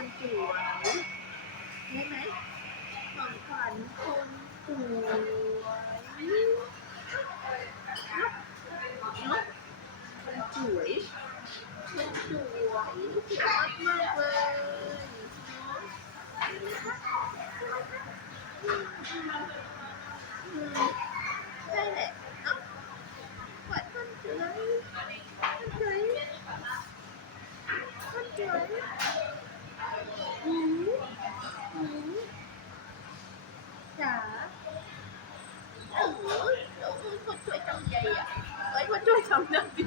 คนสวยใช่ไหมของขวัญคนสวยเนาะคนสวยคนสวยสวยมากๆเลยอืมใช่แหละเนาะขวัญคนสวยคนสวยคนสวย คนช่วยทำใจอะเอ้ยคนช่วยทำหน้ำดี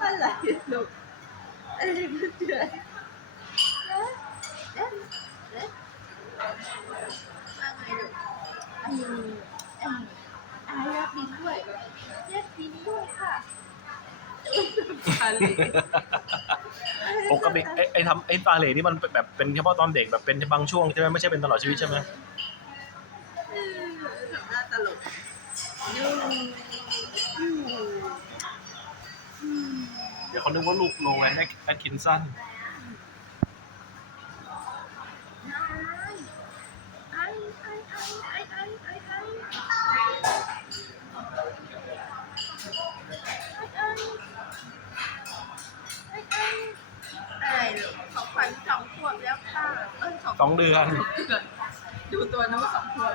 อะไรลูกอะไรมันเดือดเอ๊ะเอ๊ะเอ๊ะว่าไงลูกอืมอืมอายรับดินด้วยรับดินด้วยค่ะอะไรปกติไอ้ไอ้ทำไอ้ตาเลนี่มันแบบเป็นเฉพาะตอนเด็กแบบเป็นบางช่วงใช่ไหมไม่ใช่เป็นตลอดชีวิตใช่ไหม เออทำหน้าตลกยูยูอืม เดี๋ยวเขานึกว่าลูกโลแวนแอดคินสันนายไอ้ไอ้ไอ้ไอ้ไอ้ไอ้ไอ้อะไรลูกของขวัญสองขวบแล้วค่ะ เอ้ยสองสองเดือน ดูตัวน้องสองขวบ